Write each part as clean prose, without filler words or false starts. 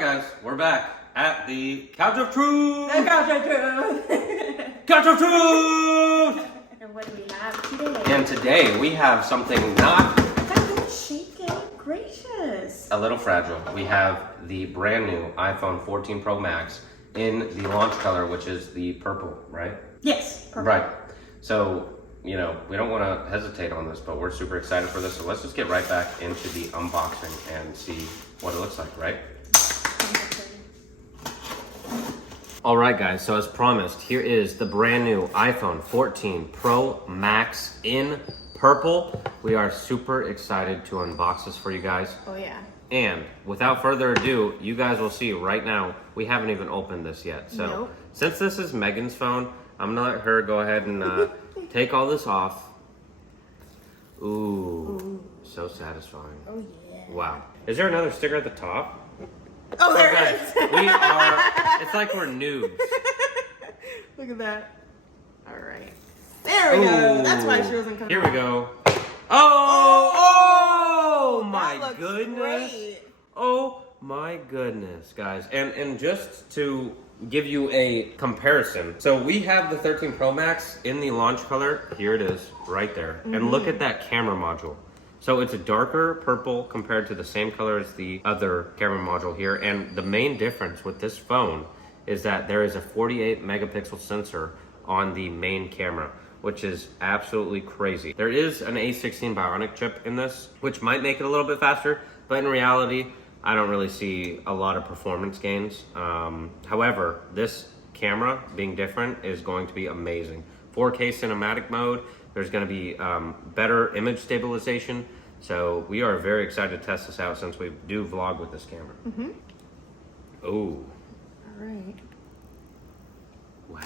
Alright guys, we're back at the Couch of Truth! The Couch of Truth! Couch of Truth! And what do we have today? And today we have something not shaky, gracious. a little fragile. We have the brand new iPhone 14 Pro Max in the launch color, which is the purple, right? Yes, purple. Right. So, you know, we don't want to hesitate on this, but we're super excited for this. So let's just get right back into the unboxing and see what it looks like, right? All right, guys, so as promised, here is the brand new iPhone 14 Pro Max in purple. We are super excited to unbox this for you guys. Oh, yeah. And without further ado, you guys will see right now, we haven't even opened this yet. So Nope. Since this is Megan's phone, I'm gonna let her go ahead and take all this off. Ooh, so satisfying. Oh, yeah. Wow. Is there another sticker at the top? Oh, there Okay, it is. we are, it's like we're noobs. Look at that. All right. There we go. That's why she wasn't coming. Here we go. Oh my That looks goodness. great. Oh my goodness, guys. And just to give you a comparison. So we have the 13 Pro Max in the launch color. Here it is, right there. And look at that camera module. So it's a darker purple compared to the same color as the other camera module here. And the main difference with this phone is that there is a 48 megapixel sensor on the main camera, which is absolutely crazy. There is an A16 Bionic chip in this, which might make it a little bit faster, but in reality, I don't really see a lot of performance gains. However, this camera being different is going to be amazing. 4K cinematic mode, there's gonna be better image stabilization. So we are very excited to test this out since we do vlog with this camera. Oh. All right. Wow.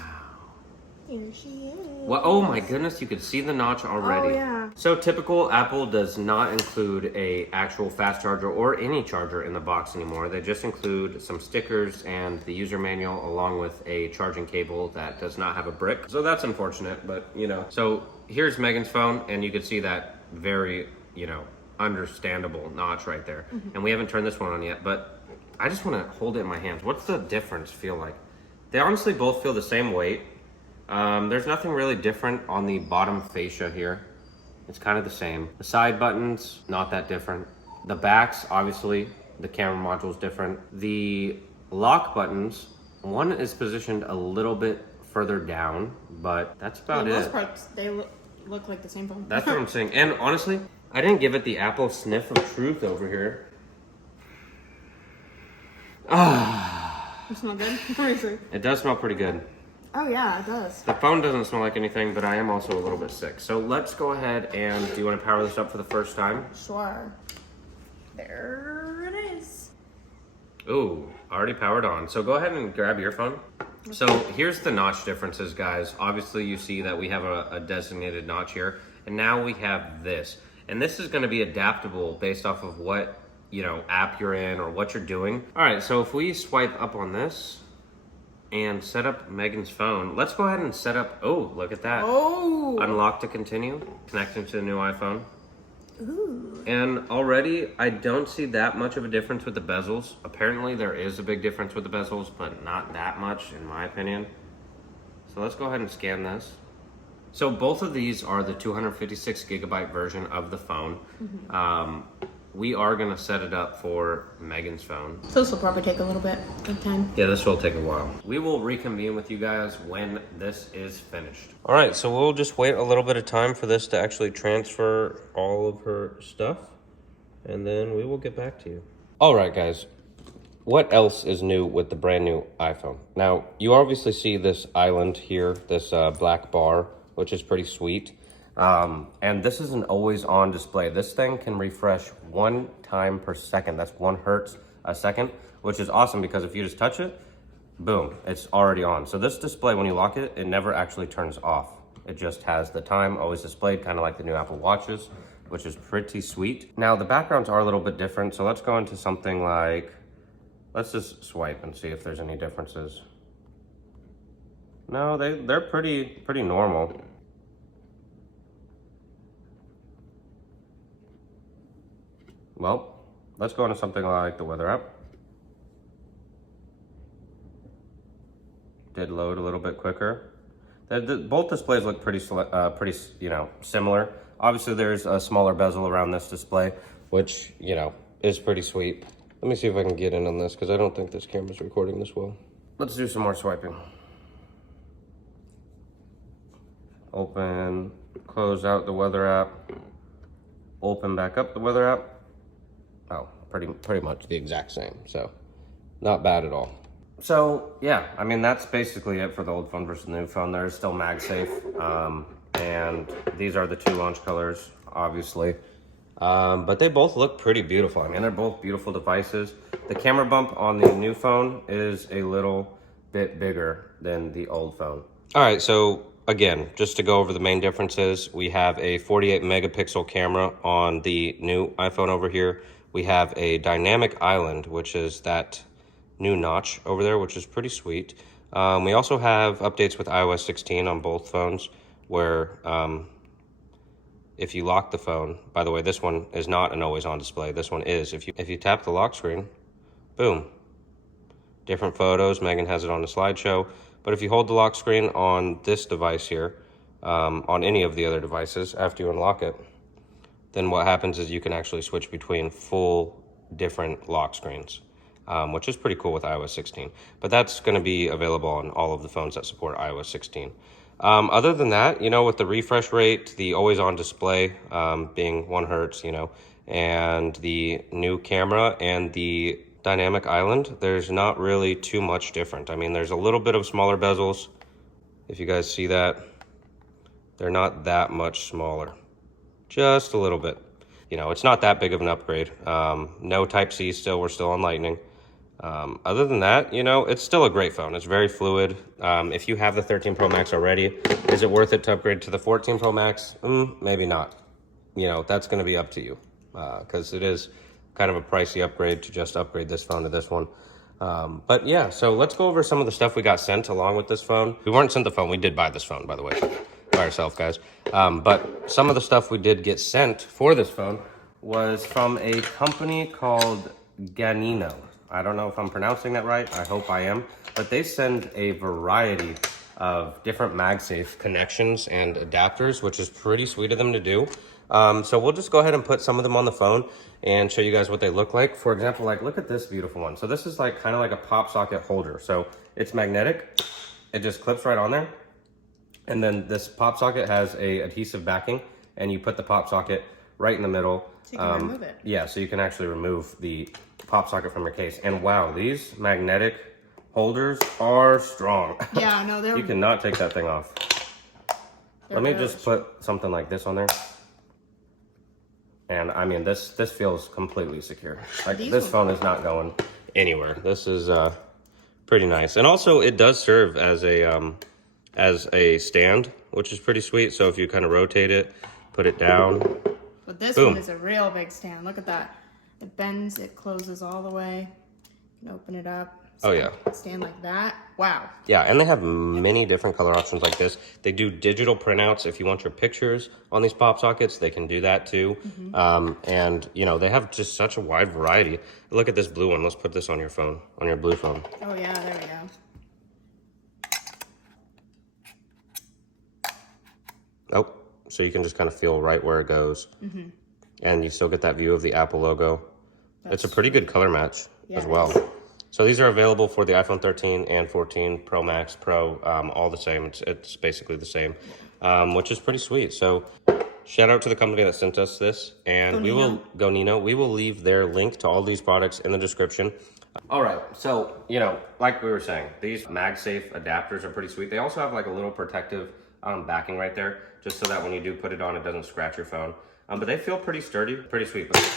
Here she is. Well, oh my goodness, you could see the notch already. Oh, yeah. So typical, Apple does not include a actual fast charger or any charger in the box anymore. They just include some stickers and the user manual along with a charging cable that does not have a brick. So that's unfortunate, but you know. So here's Megan's phone and you can see that very, you know, understandable notch right there. And we haven't turned this one on yet, but I just want to hold it in my hands. What's the difference feel like? They honestly both feel the same weight. There's nothing really different on the bottom fascia here. It's kind of the same. The side buttons, not that different. The backs, obviously, the camera module is different. The lock buttons, one is positioned a little bit further down, but that's about For the it. most part, they look like the same phone. That's what I'm saying. And honestly, I didn't give it the Apple sniff of truth over here. It smell good? Let me see. It does smell pretty good. Oh, yeah, it does. The phone doesn't smell like anything, but I am also a little bit sick. So let's go ahead and, do you want to power this up for the first time? Sure. There it is. Ooh, already powered on. So go ahead and grab your phone. So here's the notch differences, guys. Obviously you see that we have a designated notch here, and now we have this. And this is gonna be adaptable based off of what, you know, app you're in or what you're doing. All right, so if we swipe up on this, and set up Megan's phone. Let's go ahead and set up, oh, look at that. Oh. Unlock to continue, connecting to the new iPhone. Ooh. And already, I don't see that much of a difference with the bezels. Apparently, there is a big difference with the bezels, but not that much, in my opinion. So let's go ahead and scan this. So both of these are the 256 gigabyte version of the phone. We are gonna set it up for Megan's phone. So this will probably take a little bit of time. Yeah, this will take a while. We will reconvene with you guys when this is finished. All right, so we'll just wait a little bit of time for this to actually transfer all of her stuff, and then we will get back to you. All right, guys. What else is new with the brand new iPhone? Now, you obviously see this island here, this black bar, which is pretty sweet. And this is an always on display. This thing can refresh 1 time per second. That's 1 hertz a second, which is awesome because if you just touch it, boom, it's already on. So this display, when you lock it, it never actually turns off. It just has the time always displayed, kind of like the new Apple Watches, which is pretty sweet. Now the backgrounds are a little bit different. So let's go into something like, let's just swipe and see if there's any differences. No, they're pretty normal. Well, let's go into something like the weather app. did load a little bit quicker. Both displays look pretty, similar. Obviously, there's a smaller bezel around this display, which, is pretty sweet. Let me see if I can get in on this, because I don't think this camera's recording this well. Let's do some more swiping. Open, close out the weather app. Open back up the weather app. Oh, pretty much the exact same, so not bad at all. So yeah, I mean, that's basically it for the old phone versus the new phone. There's still MagSafe, and these are the two launch colors, obviously. But they both look pretty beautiful. I mean, they're both beautiful devices. The camera bump on the new phone is a little bit bigger than the old phone. All right, so again, just to go over the main differences, we have a 48 megapixel camera on the new iPhone over here. We have a dynamic island, which is that new notch over there, which is pretty sweet. We also have updates with iOS 16 on both phones, where if you lock the phone, by the way, this one is not an always on display. This one is. If you tap the lock screen, boom. Different photos. Megan has it on the slideshow. But if you hold the lock screen on this device here, on any of the other devices, after you unlock it, then what happens is you can actually switch between full different lock screens, which is pretty cool with iOS 16. But that's going to be available on all of the phones that support iOS 16. Other than that, with the refresh rate, the always on display being 1 hertz, and the new camera and the dynamic island, there's not really too much different. I mean, there's a little bit of smaller bezels. If you guys see that, they're not that much smaller. Just a little bit. It's not that big of an upgrade. No Type-C still, we're still on Lightning. Other than that, it's still a great phone. It's very fluid. If you have the 13 Pro Max already, is it worth it to upgrade to the 14 Pro Max? Maybe not. That's going to be up to you, because it is kind of a pricey upgrade to just upgrade this phone to this one. But yeah, so let's go over some of the stuff we got sent along with this phone. We weren't sent the phone. We did buy this phone, by the way, by ourselves, guys. But some of the stuff we did get sent for this phone was from a company called Ganino. I don't know if I'm pronouncing that right. I hope I am. But they send a variety of different MagSafe connections and adapters, which is pretty sweet of them to do. So we'll just go ahead and put some of them on the phone and show you guys what they look like. For example, look at this beautiful one. So this is kind of like a pop socket holder. So it's magnetic. It just clips right on there. And then this pop socket has a adhesive backing, and you put the pop socket right in the middle. So you can remove it. Yeah, so you can actually remove the pop socket from your case. And wow, these magnetic holders are strong. Yeah, no, they're... You cannot take that thing off. Let me just put something like this on there. And I mean, this feels completely secure. This phone is not going anywhere. This is pretty nice. And also, it does serve as a stand, which is pretty sweet. So if you kind of rotate it, put it down. But this boom. one is a real big stand. Look at that. It bends, it closes all the way. You can open it up. Oh yeah. Stand like that. Wow. Yeah, and they have many different color options like this. They do digital printouts. If you want your pictures on these pop sockets, they can do that too. And they have just such a wide variety. Look at this blue one. Let's put this on your phone, on your blue phone. Oh yeah, there we go. Oh, so you can just kind of feel right where it goes. And you still get that view of the Apple logo. It's a pretty good color match as well. So these are available for the iPhone 13 and 14 Pro Max, Pro, all the same. It's basically the same, which is pretty sweet. So shout out to the company that sent us this, and we will leave their link to all these products in the description. All right, so, like we were saying, these MagSafe adapters are pretty sweet. They also have a little protective backing right there, just so that when you do put it on, it doesn't scratch your phone. But they feel pretty sturdy, pretty sweet. But,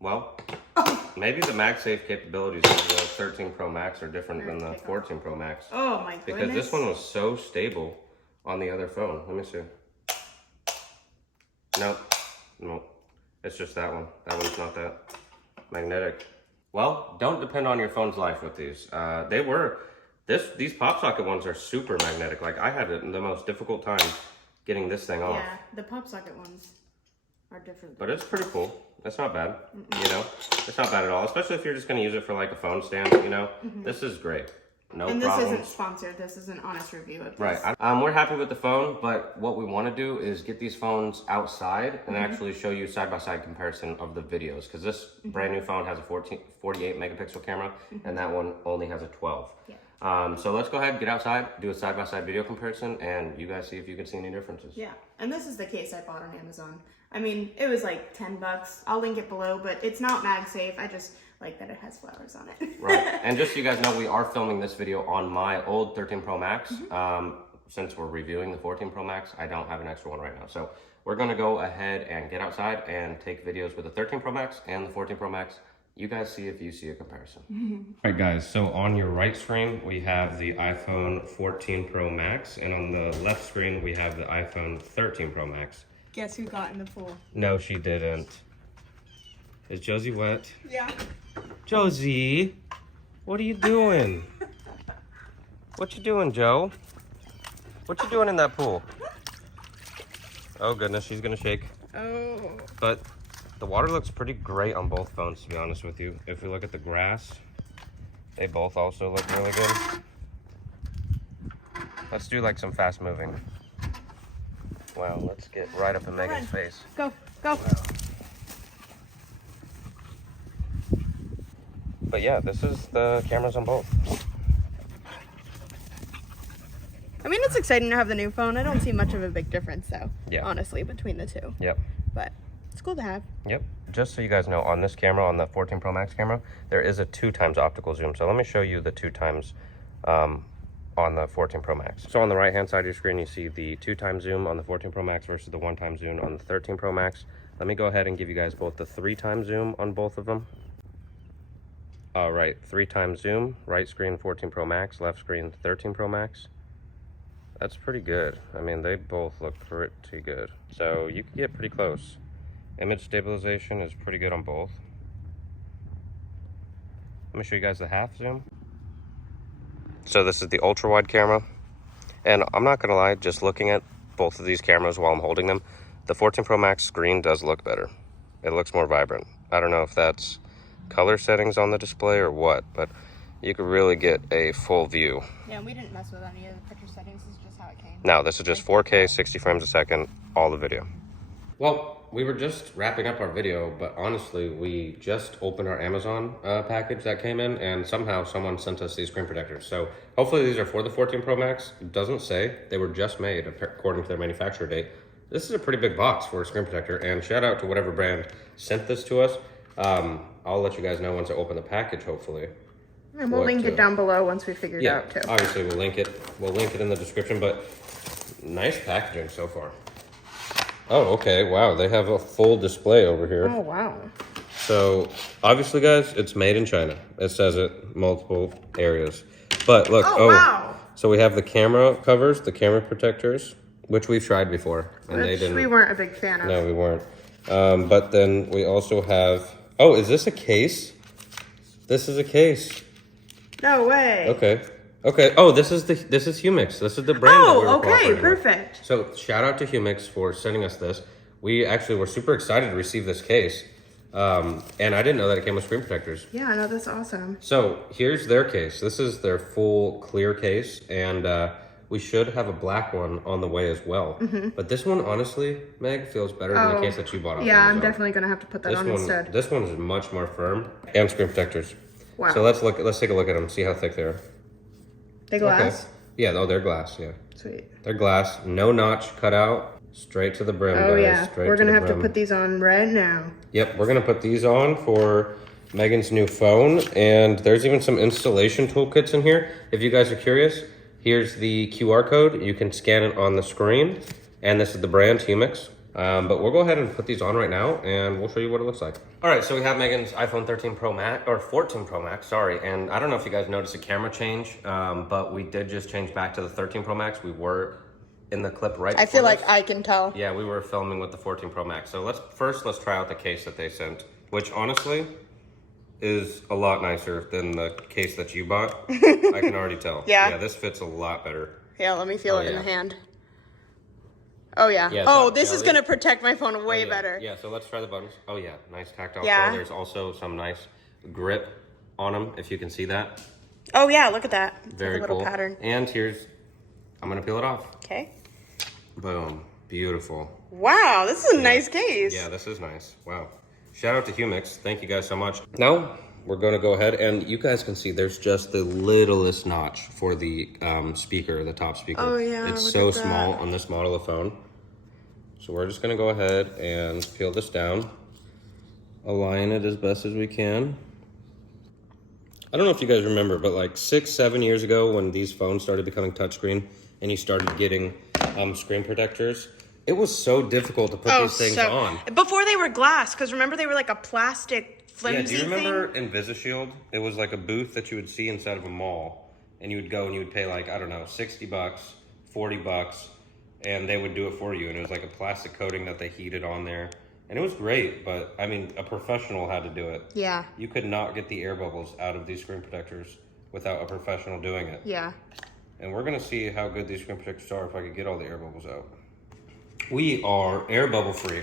well, maybe the MagSafe capabilities of the 13 Pro Max are different than the 14 Pro Max. Oh my goodness. Because this one was so stable on the other phone. Let me see. Nope. It's just that one. That one's not that magnetic. Well, don't depend on your phone's life with these. These pop socket ones are super magnetic. I had the most difficult time getting this thing off. Yeah, the pop socket ones are different. But it's pretty cool. It's not bad, It's not bad at all, especially if you're just going to use it for a phone stand, This is great. No And this problems. isn't sponsored. This is an honest review of this. Right. We're happy with the phone, but what we want to do is get these phones outside and actually show you side-by-side comparison of the videos, because this brand new phone has a 48 megapixel camera, and that one only has a 12. Yeah. So let's go ahead, get outside, do a side-by-side video comparison, and you guys see if you can see any differences. Yeah, and this is the case I bought on Amazon. I mean, it was like $10. I'll link it below, but it's not MagSafe. I just like that it has flowers on it. Right. And just so you guys know, we are filming this video on my old 13 Pro Max. Since we're reviewing the 14 Pro Max, I don't have an extra one right now. So we're going to go ahead and get outside and take videos with the 13 Pro Max and the 14 Pro Max. You guys see if you see a comparison. All right, guys. So on your right screen, we have the iPhone 14 Pro Max. And on the left screen, we have the iPhone 13 Pro Max. Guess who got in the pool? No, she didn't. Is Josie wet? Yeah. Josie, what are you doing? What you doing, Joe? What you doing in that pool? Oh goodness, she's gonna shake. Oh. But the water looks pretty great on both phones, to be honest with you. If we look at the grass, they both also look really good. Let's do like some fast moving. Wow, let's get right up in Megan's face. Go, go. Wow. But yeah, this is the cameras on both. I mean, it's exciting to have the new phone. I don't see much of a big difference, though. Yeah. Honestly, between the two. Yep. But it's cool to have. Yep. Just so you guys know, on this camera, on the 14 Pro Max camera, there is a 2x optical zoom. So let me show you the 2x on the 14 Pro Max. So on the right-hand side of your screen, you see the 2x zoom on the 14 Pro Max versus the 1x zoom on the 13 Pro Max. Let me go ahead and give you guys both the 3x zoom on both of them. All right, 3x zoom, right screen 14 Pro Max, left screen 13 Pro Max. That's pretty good. I mean, they both look pretty good. So you can get pretty close. Image stabilization is pretty good on both. Let me show you guys the half zoom. So this is the ultra wide camera. And I'm not gonna lie, just looking at both of these cameras while I'm holding them, the 14 Pro Max screen does look better. It looks more vibrant. I don't know if that's color settings on the display or what, but you could really get a full view. Yeah, and we didn't mess with any of the picture settings. This is just how it came. Now, this is just 4K, 60 frames a second, all the video. Well, we were just wrapping up our video, but honestly, we just opened our Amazon package that came in, and somehow someone sent us these screen protectors. So hopefully these are for the 14 Pro Max. It doesn't say. They were just made according to their manufacturer date. This is a pretty big box for a screen protector, and shout out to whatever brand sent this to us. I'll let you guys know once I open the package, hopefully. And we'll link it down below once we figure it out, too. Obviously we'll link it. We'll link it in the description, but nice packaging so far. Oh, okay. Wow, they have a full display over here. Oh, wow. So, obviously, guys, it's made in China. It says it multiple areas. But look, wow. So we have the camera covers, the camera protectors, which we've tried before. And Which we weren't a big fan of. No, we weren't. But then we also have, oh, is this a case? This is a case. No way. Okay. Okay. Oh, this is Humix. This is the brand. Oh, that we were okay, cooperating with. perfect. So shout out to Humix for sending us this. We actually were super excited to receive this case. And I didn't know that it came with screen protectors. Yeah, no, that's awesome. So here's their case. This is their full clear case. And we should have a black one on the way as well. But this one, honestly, Meg, feels better than the case that you bought off Yeah, I'm Amazon. definitely going to have to put that on instead. This one is much more firm. And screen protectors. Wow. So let's take a look at them, see how thick they are. They glass? Okay. Yeah, oh, they're glass, yeah. Sweet. They're glass, no notch cut out, straight to the brim, Oh, guys. yeah. We're going to have to put these on right now. Yep, we're going to put these on for Megan's new phone. And there's even some installation toolkits in here. If you guys are curious, here's the QR code. You can scan it on the screen. And this is the brand, Humix. But we'll go ahead and put these on right now, and we'll show you what it looks like. All right, so we have Megan's iPhone 13 Pro Max, or 14 Pro Max, sorry. And I don't know if you guys noticed a camera change, but we did just change back to the 13 Pro Max. We were in the clip right I feel before like this. I can tell. Yeah, we were filming with the 14 Pro Max. So let's try out the case that they sent, which honestly is a lot nicer than the case that you bought. I can already tell. Yeah. Yeah, this fits a lot better. Yeah, let me feel it in yeah. the hand. Oh, yeah. Yeah, Oh, that this is jelly. going to protect my phone way yeah. better. Yeah, so let's try the buttons. Oh yeah, nice tactile Yeah. feel. There's also some nice grip on them, if you can see that. Oh yeah, look at that. It's Very like a little cool. pattern. And I'm gonna peel it off. Okay. Boom. Beautiful. Wow, this is a nice case. Yeah, this is nice. Wow. Shout out to Humix. Thank you guys so much. Now we're gonna go ahead and you guys can see there's just the littlest notch for the speaker, the top speaker. Oh yeah, it's look so at that. small on this model of phone. So we're just gonna go ahead and peel this down, align it as best as we can. I don't know if you guys remember, but like 6-7 years ago when these phones started becoming touchscreen and you started getting screen protectors, it was so difficult to put these things on. Before they were glass, because remember they were like a plastic flimsy Yeah, do you remember thing? in VisiShield? It was like a booth that you would see inside of a mall, and you would go and you would pay like, I don't know, $60, $40, and they would do it for you. And it was like a plastic coating that they heated on there. And it was great, but I mean, a professional had to do it. Yeah. You could not get the air bubbles out of these screen protectors without a professional doing it. Yeah. And we're gonna see how good these screen protectors are if I could get all the air bubbles out. We are air bubble free.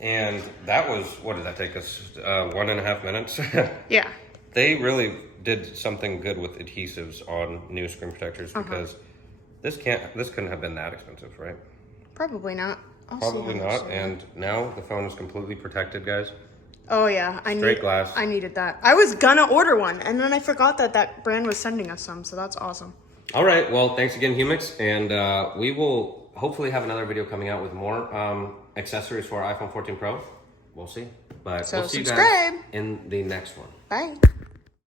And that was, what did that take us? 1.5 minutes? Yeah. They really did something good with adhesives on new screen protectors because this couldn't have been that expensive, right? Probably not. Probably not. And now the phone is completely protected, guys. Oh yeah, Straight glass. I needed that. I was gonna order one, and then I forgot that brand was sending us some, so that's awesome. All right, well, thanks again, Humix, and we will hopefully have another video coming out with more accessories for our iPhone 14 Pro. We'll see. But So we'll see you subscribe. guys in the next one. Bye.